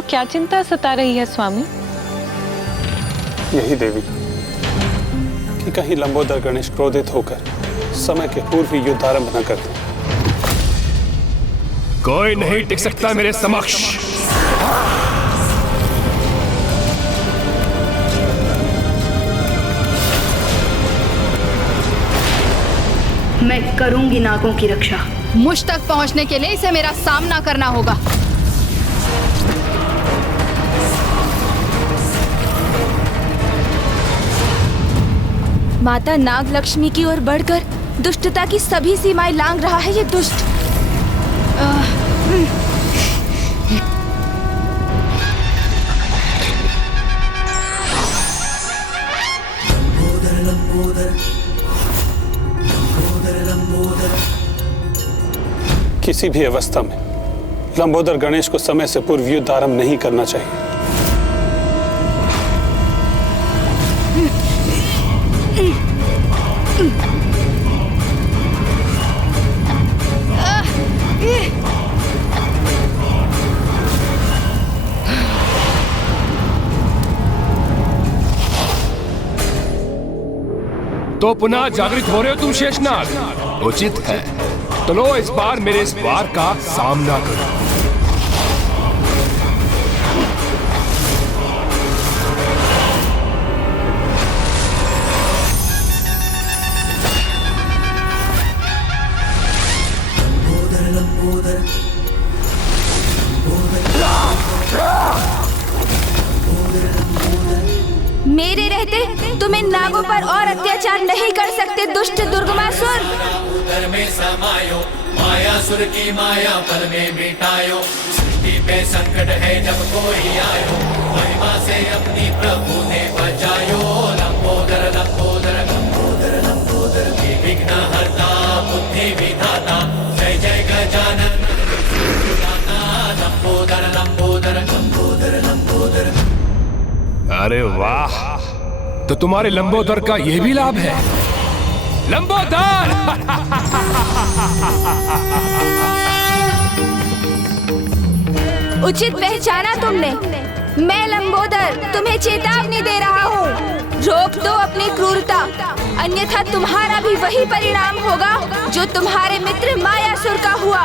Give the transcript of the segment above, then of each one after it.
आपको क्या चिंता सता रही है स्वामी? यही देवी कि कहीं लंबोदर गणेश क्रोधित होकर समय के पूर्व ही युद्ध आरंभ न कर दें। कोई नहीं टिक सकता मेरे समक्ष। मैं करूंगी नागों की रक्षा। मुझ तक पहुंचने के लिए इसे मेरा सामना करना होगा। माता नाग लक्ष्मी की ओर बढ़कर दुष्टता की सभी सीमाएं लांघ रहा है ये दुष्ट। किसी भी अवस्था में लंबोदर गणेश को समय से पूर्व युद्ध आरंभ नहीं करना चाहिए। तो पुनः जागृत हो रहे हो तुम शेषनाग? उचित है, तो लो इस बार मेरे इस वार का सामना करो। मेरे रहते तुम इन नागों पर और अत्याचार नहीं कर सकते दुष्ट दुर्गमासुर। में समायो मायासुर की माया पल में मिटायो। सृष्टि पे संकट है जब कोई आयो, महिमा से अपनी प्रभु ने बचायो। लंबोदर लंबोदर लंबोदर लंबोदर की विघ्न हरता बुद्धि विधाता, जय जय गजानन लंबोदर लंबोदर लंबोदर लंबोदर। अरे वाह, तो तुम्हारे लंबोदर का यह भी लाभ है। लंबोदर उचित पहचाना तुमने। मैं लंबोदर तुम्हें चेतावनी दे रहा हूँ। रोक दो अपनी क्रूरता, अन्यथा तुम्हारा भी वही परिणाम होगा जो तुम्हारे मित्र मायासुर का हुआ।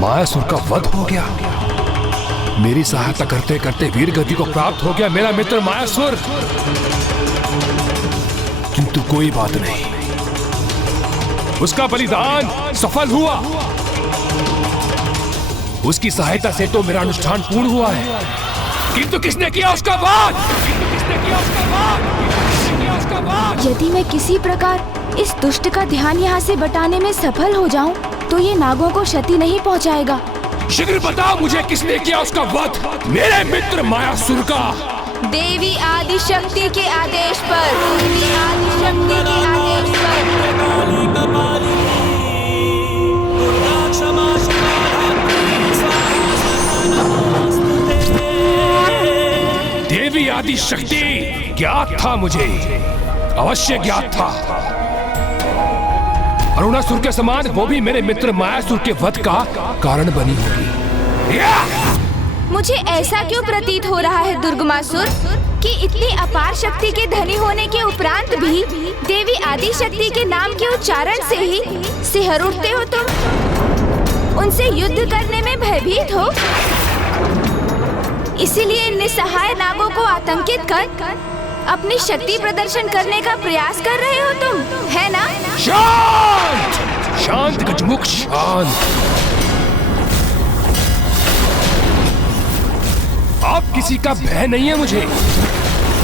मायासुर का वध हो गया। मेरी सहायता करते करते वीर गति को प्राप्त हो गया मेरा मित्र मायासुर। किंतु कोई बात नहीं, उसका बलिदान सफल हुआ। उसकी सहायता से तो मेरा अनुष्ठान पूर्ण हुआ है। किंतु किसने किया उसका वध? यदि मैं किसी प्रकार इस दुष्ट का ध्यान यहाँ से बटाने में सफल हो जाऊं, तो ये नागों को क्षति नहीं पहुँचाएगा। शीघ्र बताओ मुझे किसने किया उसका वध मेरे मित्र मायासुर का? देवी आदि शक्ति के आदेश पर। देवी आदि शक्ति के आदेश पर। देवी आदि शक्ति ज्ञात था मुझे, अवश्य ज्ञात था। अरुणासुर के समान वो भी मेरे मित्र मायासुर के वध का कारण बनी होगी। मुझे ऐसा क्यों प्रतीत हो रहा है दुर्गमासुर कि इतनी अपार शक्ति के धनी होने के उपरांत भी देवी आदि शक्ति के नाम के उच्चारण से ही सिहर उठते हो तुम? उनसे युद्ध करने में भयभीत हो, इसीलिए निस्सहाय नागों को आतंकित कर अपनी शक्ति प्रदर्शन करने का प्रयास कर रहे हो तुम, है ना? शांत शांत गजमुख शांत। आप किसी का भय नहीं है मुझे।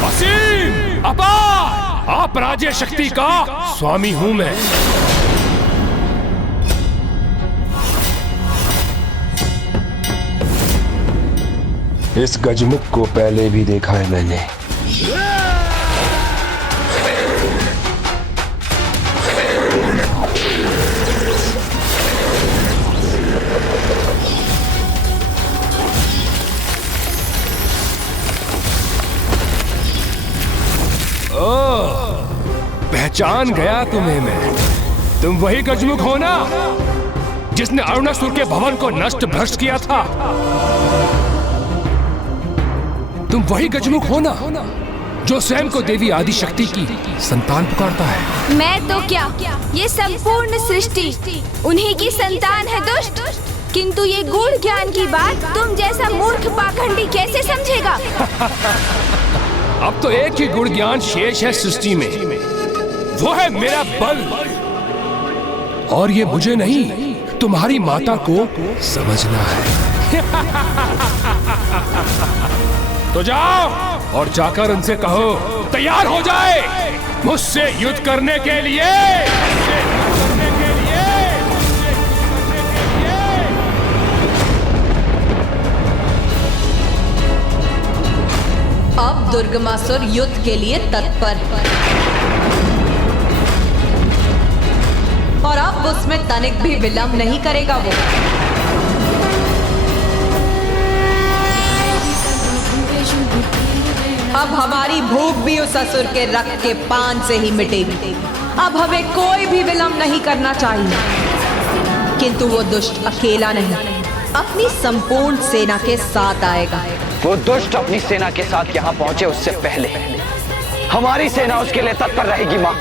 असीम अपार अपराजेय शक्ति का स्वामी हूं मैं। इस गजमुख को पहले भी देखा है मैंने। पहचान गया तुम्हें मैं। तुम वही गजमुख हो ना जिसने अरुणासुर के भवन को नष्ट भ्रष्ट किया था? तुम वही गजमुख हो ना जो स्वयं को देवी आदिशक्ति की संतान पुकारता है? मैं तो क्या, ये संपूर्ण सृष्टि उन्हीं की संतान है दुष्ट। किंतु ये गूढ़ ज्ञान की बात तुम जैसा मूर्ख पाखंडी कैसे समझेगा? अब तो एक ही गुण ज्ञान शेष है सृष्टि में, वो है मेरा बल। और ये मुझे नहीं, तुम्हारी माता को समझना है। तो जाओ और जाकर उनसे कहो तैयार हो जाए मुझसे युद्ध करने के लिए। अब दुर्गमासुर युद्ध के लिए तत्पर और अब उसमें तनिक भी विलंब नहीं करेगा वो। अब हमारी भूख भी उस असुर के रक्त के पान से ही मिटेगी। अब हमें कोई भी विलंब नहीं करना चाहिए। किंतु वो दुष्ट अकेला नहीं, अपनी संपूर्ण सेना के साथ आएगा। वो दुष्ट अपनी सेना के साथ यहाँ पहुंचे उससे पहले हमारी सेना उसके लिए तत्पर रहेगी माँ।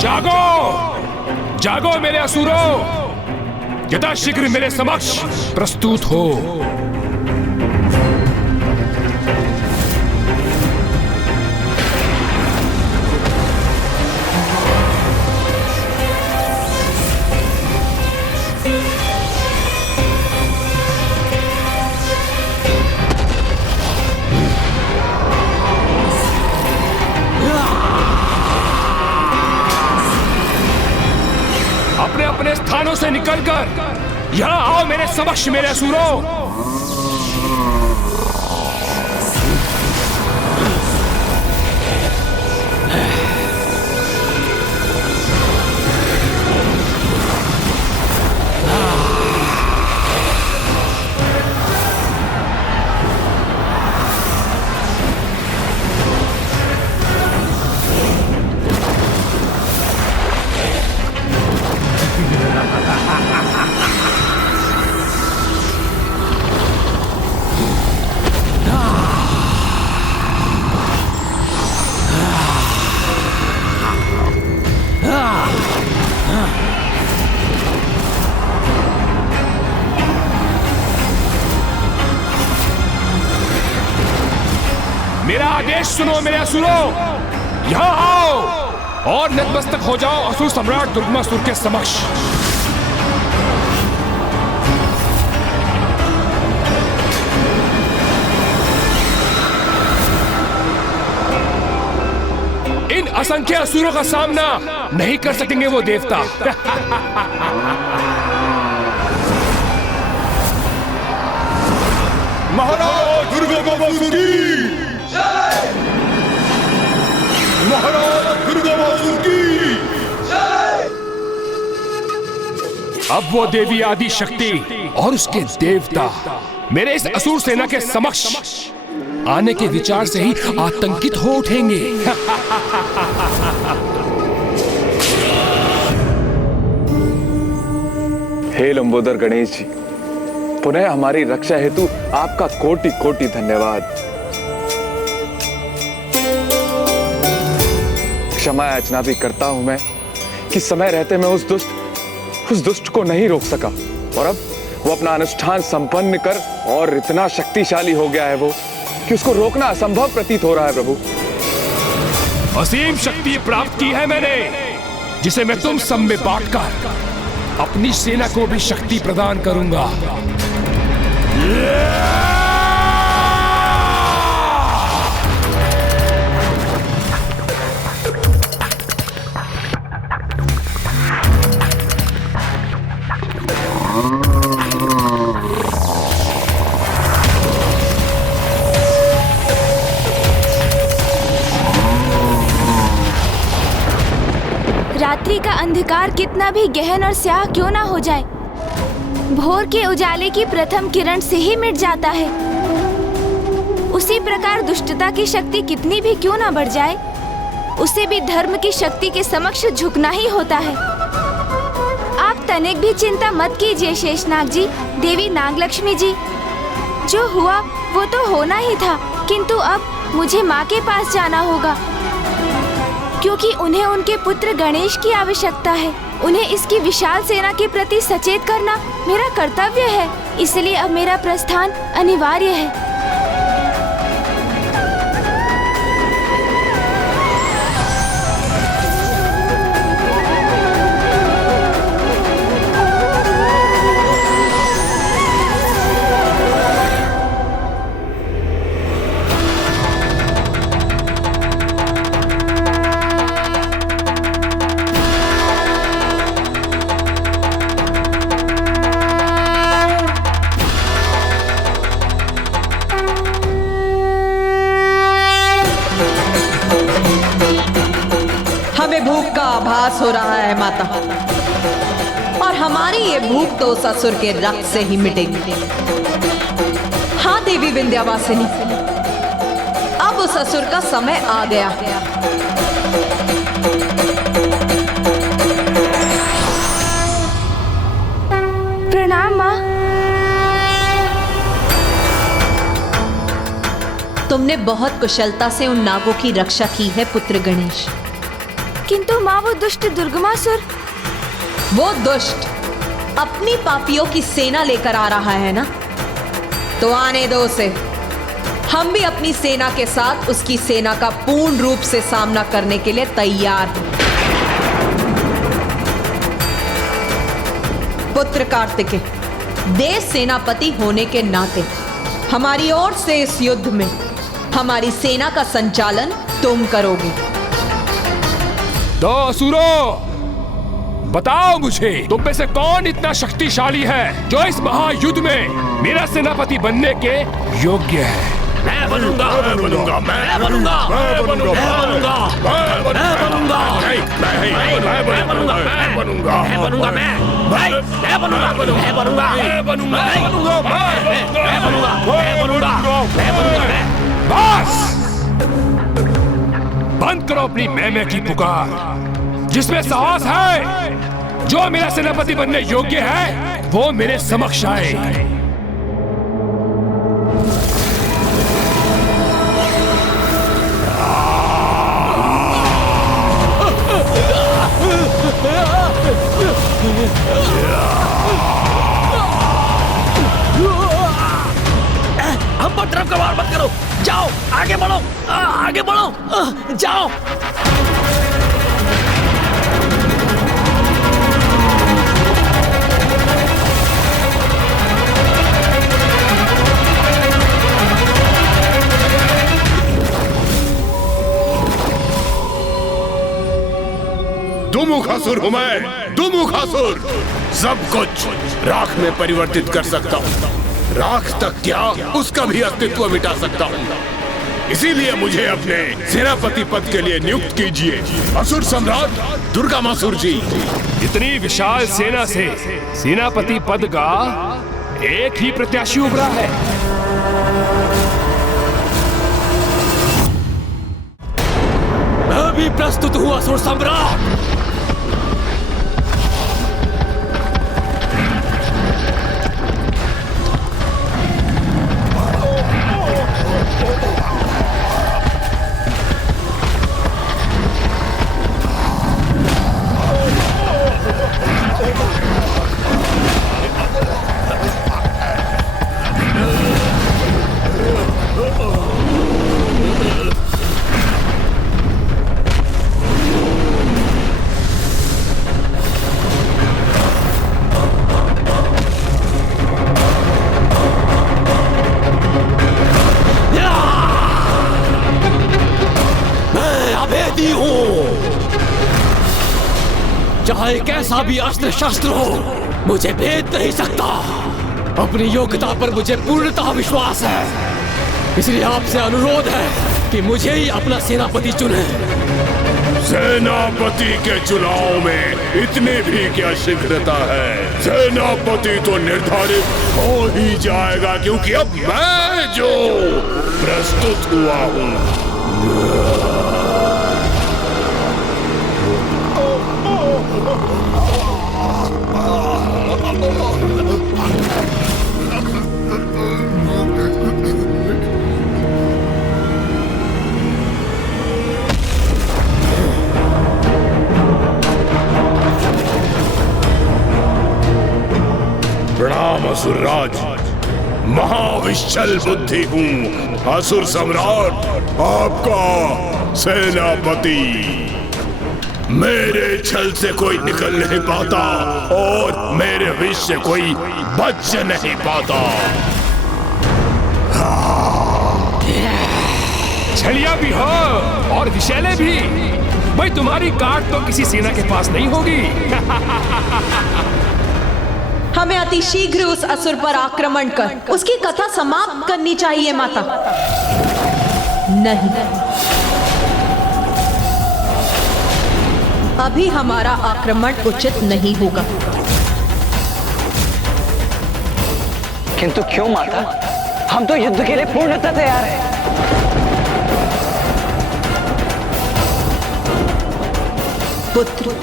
जागो, जागो मेरे असुरों, यथाशीघ्र मेरे समक्ष प्रस्तुत हो। अपने अपने स्थानों से निकलकर यहाँ आओ मेरे समक्ष मेरे असुरों। मेरा आदेश सुनो मेरे असुरों, यहाँ आओ और नतमस्तक हो जाओ असुर सम्राट दुर्गमासुर के समक्ष। इन असंख्य असुरों का सामना नहीं कर सकेंगे वो देवता। महाराज दुर्गमासुर की जय! महाराज दुर्गमासुर की जय! अब वो देवी आदि शक्ति और उसके देवता मेरे इस असुर सेना के समक्ष आने के विचार से ही आतंकित हो उठेंगे। हे लंबोदर गणेश जी, पुनः हमारी रक्षा हेतु आपका कोटि कोटि धन्यवाद। क्षमा याचना भी करता हूं मैं कि समय रहते मैं उस दुष्ट को नहीं रोक सका, और अब वो अपना अनुष्ठान संपन्न कर और इतना शक्तिशाली हो गया है वो कि उसको रोकना असंभव प्रतीत हो रहा है। प्रभु, असीम शक्ति प्राप्त की है मैंने, जिसे मैं तुम सब में बांटकर अपनी सेना को भी शक्ति प्रदान करूंगा। अंधकार कितना भी गहन और स्याह क्यों ना हो जाए, भोर के उजाले की प्रथम किरण से ही मिट जाता है। उसी प्रकार दुष्टता की शक्ति कितनी भी क्यों ना बढ़ जाए, उसे भी धर्म की शक्ति के समक्ष झुकना ही होता है। आप तनिक भी चिंता मत कीजिए शेषनाग जी, देवी नागलक्ष्मी जी। जो हुआ वो तो होना ही था, किंतु अब मुझे माँ के पास जाना होगा, क्योंकि उन्हें उनके पुत्र गणेश की आवश्यकता है। उन्हें इसकी विशाल सेना के प्रति सचेत करना मेरा कर्तव्य है, इसलिए अब मेरा प्रस्थान अनिवार्य है। आभास हो रहा है माता, और हमारी ये भूख तो उस असुर के रक्त से ही मिटेगी। हाँ देवी विंध्यावासिनी, अब उस असुर का समय आ गया। प्रणाम माँ। तुमने बहुत कुशलता से उन नागों की रक्षा की है पुत्र गणेश, किंतु माँ वो दुष्ट दुर्गमासुर। वो दुष्ट अपनी पापियों की सेना लेकर आ रहा है ना, तो आने दो उसे। हम भी अपनी सेना के साथ उसकी सेना का पूर्ण रूप से सामना करने के लिए तैयार हैं। पुत्र कार्तिकेय, देश सेनापति होने के नाते हमारी ओर से इस युद्ध में हमारी सेना का संचालन तुम करोगे। तो असुरों, बताओ मुझे, तुम में से कौन इतना शक्तिशाली है जो इस महायुद्ध में मेरा सेनापति बनने के योग्य है? मैं बनूंगा, मैं बनूंगा, मैं बनूंगा, मैं बनूंगा, मैं बनूंगा, मैं बनूंगा, मैं बनूंगा, मैं बनूंगा, मैं बनूंगा, मैं बनूंगा, मैं बनूंगा, मैं बनूंगा, मैं बनूंगा, मैं बनूंगा, मैं बनूंगा, मैं बनूंगा। बस बंद करो अपनी मैं की पुकार। जिसमें साहस है, जो मेरा सेनापति बनने योग्य है, वो मेरे समक्ष आए। हम पर तरफ का वार मत करो, जाओ आगे बढ़ो, आगे बढ़ो, जाओ। दुमुखासुर हूं मैं, दुमुखासुर। सब कुछ राख में परिवर्तित कर सकता हूं। राख तक क्या, उसका भी अस्तित्व मिटा सकता हूं। इसीलिए मुझे अपने सेनापति पद के लिए नियुक्त कीजिए, असुर सम्राट दुर्गामासुर जी। इतनी विशाल सेना से सेनापति पद का एक ही प्रत्याशी उभरा है। मैं भी प्रस्तुत हूँ असुर सम्राट। चाहे कैसा भी अस्त्र शस्त्र हो, मुझे भेद नहीं सकता। अपनी योग्यता पर मुझे पूर्णतः विश्वास है, इसलिए आपसे अनुरोध है कि मुझे ही अपना सेनापति चुने। सेनापति के चुनाव में इतनी भी क्या शीघ्रता है। सेनापति तो निर्धारित हो ही जाएगा, क्योंकि अब मैं जो प्रस्तुत हुआ हूं। प्रणाम असुरराज, महाविश्चल बुद्धि हूँ, असुर सम्राट, आपका सेनापति। मेरे छल से कोई निकल नहीं पाता और मेरे विष से कोई बच नहीं पाता। छलिया भी हो और विषैले भी, भाई तुम्हारी काट तो किसी सेना के पास नहीं होगी। हमें अति शीघ्र उस असुर पर आक्रमण कर उसकी कथा समाप्त करनी चाहिए माता। नहीं, अभी हमारा आक्रमण उचित नहीं होगा। किंतु क्यों माता? हम तो युद्ध के लिए पूर्णतः तैयार हैं। पुत्र,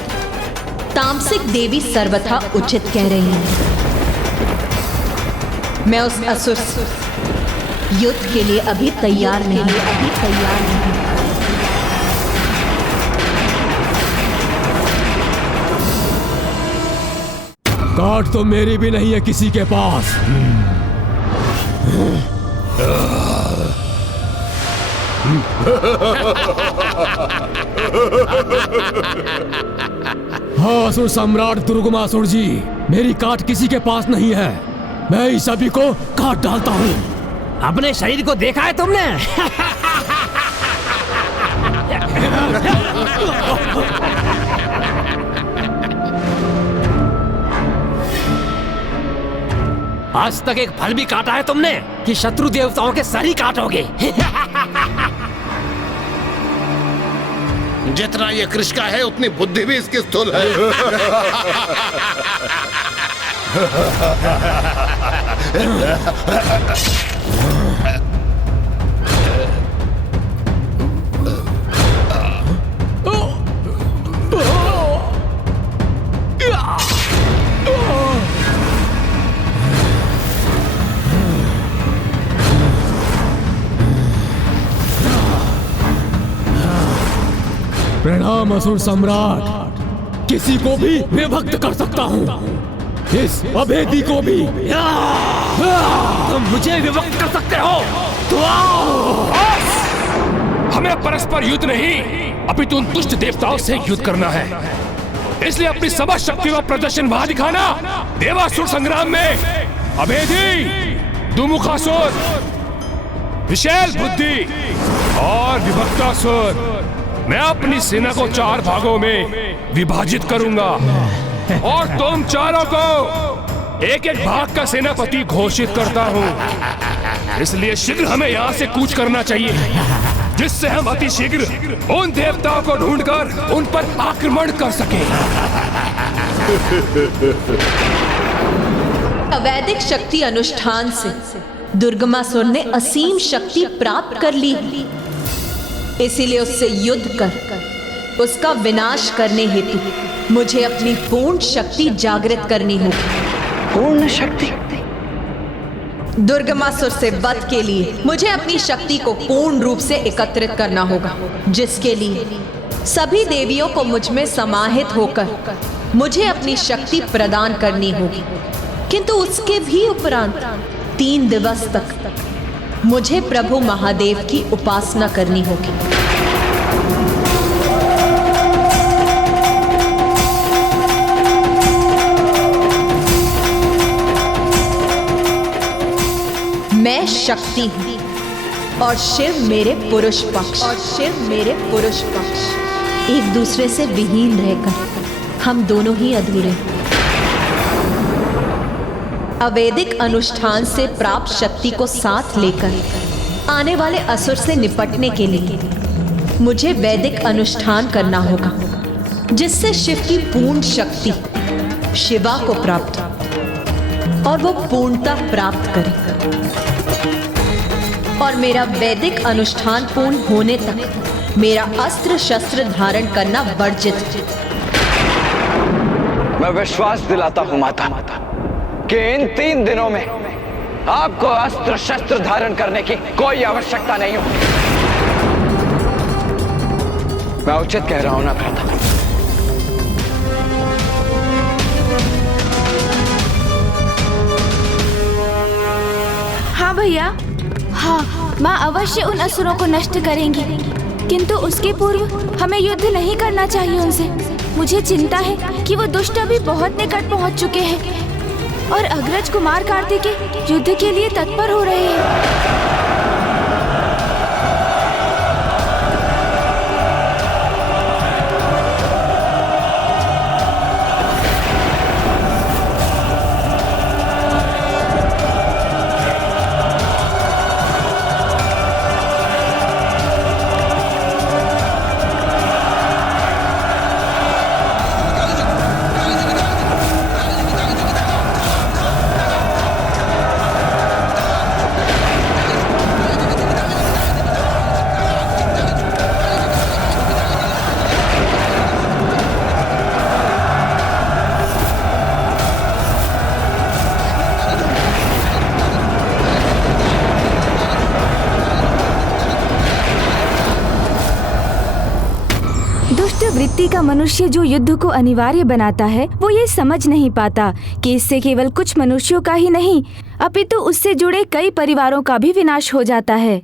तामसिक देवी सर्वथा उचित कह रही है। मैं उस असुर से युद्ध के लिए अभी तैयार नहीं। काट तो मेरी भी नहीं है किसी के पास। हाँ असुर सम्राट दुर्गमासुर जी, मेरी काट किसी के पास नहीं है। मैं इस सभी को काट डालता हूँ। अपने शरीर को देखा है तुमने? आज तक एक फल भी काटा है तुमने कि शत्रु देवताओं के सर ही काटोगे? जितना ये कृष्का है उतनी बुद्धि भी इसकी स्थूल है। प्रणाम असुर सम्राट, किसी को भी विभक्त कर सकता हूँ, इस अभेदी को भी। तुम मुझे विभक्त कर सकते हो तो आओ। हमें परस्पर युद्ध नहीं, अपितु उन दुष्ट देवताओं से युद्ध करना है। इसलिए अपनी समस्त शक्तियों का प्रदर्शन वहां दिखाना। देवासुर संग्राम में अभेदी, दुमुखासुर, विशैल बुद्धि और विभक्तासुर, मैं अपनी सेना को 4 भागों में विभाजित करूंगा और तुम चारों को एक एक भाग का सेनापति घोषित करता हूं। इसलिए शीघ्र हमें यहाँ से कूच करना चाहिए, जिससे हम अति शीघ्र उन देवताओं को ढूंढकर उन पर आक्रमण कर सकें। अवैदिक शक्ति अनुष्ठान से दुर्गमासुर ने असीम शक्ति प्राप्त कर ली, इसीलिए उससे युद्ध कर उसका विनाश करने हेतु मुझे अपनी पूर्ण शक्ति जागृत करनी होगी। पूर्ण शक्ति? दुर्गमासुर से वध के लिए मुझे अपनी शक्ति को पूर्ण रूप से एकत्रित करना होगा, जिसके लिए सभी देवियों को मुझ में समाहित होकर मुझे अपनी शक्ति प्रदान करनी होगी। किंतु उसके भी उपरांत 3 दिवस तक मुझे प्रभु महादेव की उपासना करनी होगी। मैं शक्ति हूं और शिव मेरे पुरुष पक्ष। एक दूसरे से विहीन रहकर हम दोनों ही अधूरे हैं। अवैदिक अनुष्ठान से प्राप्त शक्ति को साथ लेकर आने वाले असुर से निपटने के लिए मुझे वैदिक अनुष्ठान करना होगा जिससे शिव की पूर्ण शक्ति शिवा को प्राप्त हो और वो पूर्णता प्राप्त करे। और मेरा वैदिक अनुष्ठान पूर्ण होने तक मेरा अस्त्र शस्त्र धारण करना वर्जित। मैं विश्वास दिलाता हूं माता कि इन 3 दिनों में आपको अस्त्र शस्त्र धारण करने की कोई आवश्यकता नहीं होगी। मैं उचित कह रहा हूं ना भ्राता? हाँ भैया, हाँ, माँ अवश्य उन असुरों को नष्ट करेंगी, किंतु उसके पूर्व हमें युद्ध नहीं करना चाहिए उनसे। मुझे चिंता है कि वो दुष्ट अभी बहुत निकट पहुंच चुके हैं और अग्रज कुमार कार्तिकेय युद्ध के लिए तत्पर हो रहे हैं। वृत्ति का मनुष्य जो युद्ध को अनिवार्य बनाता है, वो ये समझ नहीं पाता कि इससे केवल कुछ मनुष्यों का ही नहीं, अपितु उससे जुड़े कई परिवारों का भी विनाश हो जाता है।